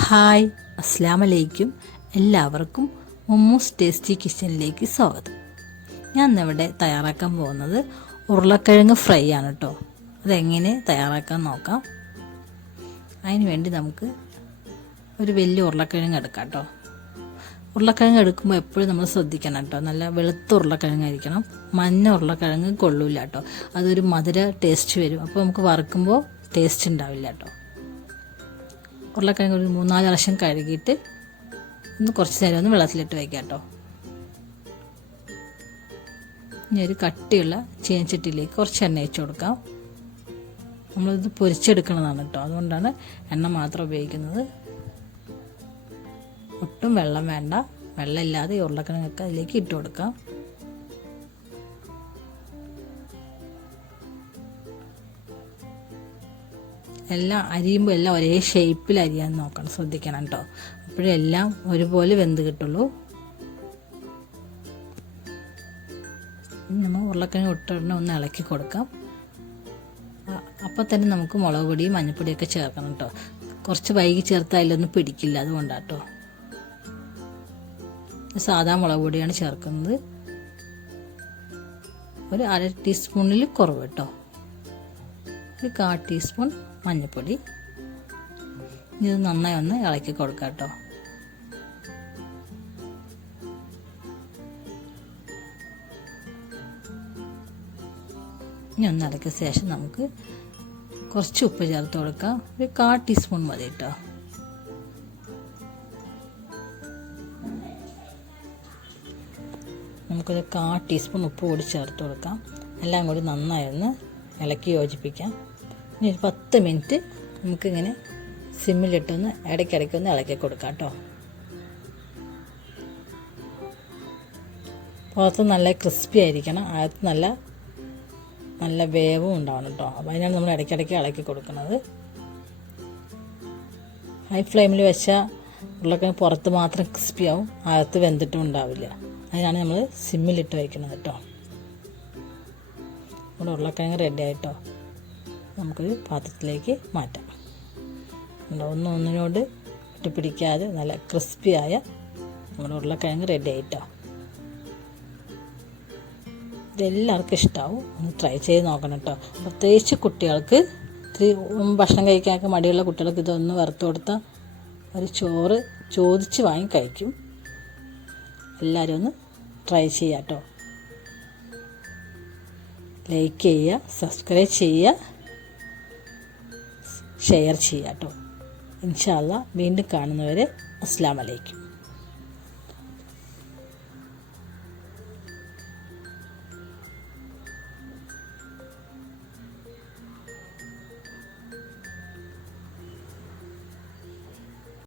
Hi, അസ്സലാമലൈക്കും. എല്ലാവർക്കും Mammoos tasty കിച്ചണിലേക്ക് സ്വാഗതം. ഞാൻ ഇന്നിവിടെ തയ്യാറാക്കാൻ പോകുന്നത് ഉരുളക്കിഴങ്ങ് ഫ്രൈ ആണ് കേട്ടോ. അതെങ്ങനെ തയ്യാറാക്കാൻ നോക്കാം. അതിന് വേണ്ടി നമുക്ക് ഒരു വലിയ ഉരുളക്കിഴങ്ങ് എടുക്കാം കേട്ടോ. ഉരുളക്കിഴങ്ങ് എടുക്കുമ്പോൾ എപ്പോഴും നമ്മൾ ശ്രദ്ധിക്കണം കേട്ടോ. നല്ല വെളുത്ത ഉരുളക്കിഴങ്ങായിരിക്കണം. മഞ്ഞ ഉരുളക്കിഴങ്ങ് കൊള്ളൂല കേട്ടോ. അതൊരു മധുര ടേസ്റ്റ് വരും. അപ്പോൾ നമുക്ക് വറുക്കുമ്പോൾ ടേസ്റ്റ് ഉണ്ടാവില്ല കേട്ടോ. ഉരുളക്കിഴങ്ങ് ഒരു 3-4 പ്രാവശ്യം കഴുകിയിട്ട് കുറച്ച് നേരം ഒന്ന് വെള്ളത്തിലിട്ട് വയ്ക്കാം കേട്ടോ. ഇനി ഒരു കട്ടിയുള്ള ചീനച്ചട്ടിയിലേക്ക് കുറച്ച് എണ്ണ ഒഴിച്ച് കൊടുക്കാം. നമ്മളിത് പൊരിച്ചെടുക്കുന്നതാണ് കേട്ടോ. അതുകൊണ്ടാണ് എണ്ണ മാത്രം ഉപയോഗിക്കുന്നത്. ഒട്ടും വെള്ളം വേണ്ട. വെള്ളമില്ലാതെ ഈ ഉരുളക്കിഴങ്ങൊക്കെ അതിലേക്ക് ഇട്ട് കൊടുക്കാം. എല്ലാം അരിയുമ്പോൾ എല്ലാം ഒരേ ഷേപ്പിൽ അരിയാൻ നോക്കണം, ശ്രദ്ധിക്കണം കേട്ടോ. അപ്പോഴെല്ലാം ഒരുപോലെ വെന്ത് കിട്ടുള്ളൂ. നമ്മൾ ഉരുളക്കിഴങ്ങ് ഇട്ടുടനെ ഒന്ന് ഇളക്കി കൊടുക്കാം. അപ്പോൾ തന്നെ നമുക്ക് മുളക് പൊടിയും മഞ്ഞൾപ്പൊടിയൊക്കെ ചേർക്കണം കേട്ടോ. കുറച്ച് വൈകി ചേർത്താൽ അതിലൊന്നും പിടിക്കില്ല, അതുകൊണ്ടാണ് കേട്ടോ. സാധാ മുളക് പൊടിയാണ് ചേർക്കുന്നത്. ഒരു 1/2 ടീസ്പൂണിൽ കുറവ് കേട്ടോ. ഒരു 1/4 ടീസ്പൂൺ മഞ്ഞൾപ്പൊടി. ഇത് നന്നായി ഒന്ന് ഇളക്കി കൊടുക്കാം കേട്ടോ. ഇനി ഒന്ന് ഇളക്കിയ ശേഷം നമുക്ക് കുറച്ച് ഉപ്പ് ചേർത്ത് കൊടുക്കാം. ഒരു 1/4 ടീസ്പൂൺ മതി കേട്ടോ. നമുക്കൊരു 1/4 ടീസ്പൂൺ ഉപ്പ് കൂടി ചേർത്ത് കൊടുക്കാം. എല്ലാം കൂടി നന്നായി ഒന്ന് ഇളക്കി യോജിപ്പിക്കാം. ഇനി ഒരു 10 മിനിറ്റ് നമുക്കിങ്ങനെ സിമ്മിലിട്ടൊന്ന് ഇടയ്ക്കിടയ്ക്കൊന്ന് ഇളക്കി കൊടുക്കാം കേട്ടോ. പുറത്ത് നല്ല ക്രിസ്പി ആയിരിക്കണം, അകത്ത് നല്ല വേവും ഉണ്ടാവണം കേട്ടോ. അപ്പോൾ അതിനാണ് നമ്മൾ ഇടയ്ക്കിടയ്ക്ക് ഇളക്കി കൊടുക്കുന്നത്. ഹൈ ഫ്ലെയിമിൽ വെച്ചാൽ ഉരുളക്കിഴങ്ങ് പുറത്ത് മാത്രം ക്രിസ്പി ആവും, അകത്ത് വെന്തിട്ടും ഉണ്ടാവില്ല. അതിനാണ് നമ്മൾ സിമ്മിലിട്ട് വയ്ക്കുന്നത് കേട്ടോ. നമ്മുടെ ഉരുളക്കിഴങ്ങ് റെഡി ആയിട്ടോ. നമുക്കൊരു പാത്രത്തിലേക്ക് മാറ്റാം. ഒന്നിനോട് ഇട്ട് പിടിക്കാതെ നല്ല ക്രിസ്പിയായ നമ്മുടെ ഉരുളക്കിഴങ്ങ് റെഡി ആയിട്ടോ. ഇതെല്ലാവർക്കും ഇഷ്ടമാവും. ഒന്ന് ട്രൈ ചെയ്ത് നോക്കണം കേട്ടോ. പ്രത്യേകിച്ച് കുട്ടികൾക്ക്, ഇത്തിരി ഭക്ഷണം കഴിക്കാനൊക്കെ മടിയുള്ള കുട്ടികൾക്ക് ഇതൊന്ന് വറുത്ത് കൊടുത്താൽ ഒരു ചോറ് ചോദിച്ച് വാങ്ങി കഴിക്കും. എല്ലാവരും ഒന്ന് ട്രൈ ചെയ്യാം കേട്ടോ. ലൈക്ക് ചെയ്യുക, സബ്സ്ക്രൈബ് ചെയ്യുക, ഷെയർ ചെയ്യുക കേട്ടോ. ഇൻഷാ അല്ലാഹ് വീണ്ടും കാണുന്നവരെ അസ്സലാമു അലൈക്കും.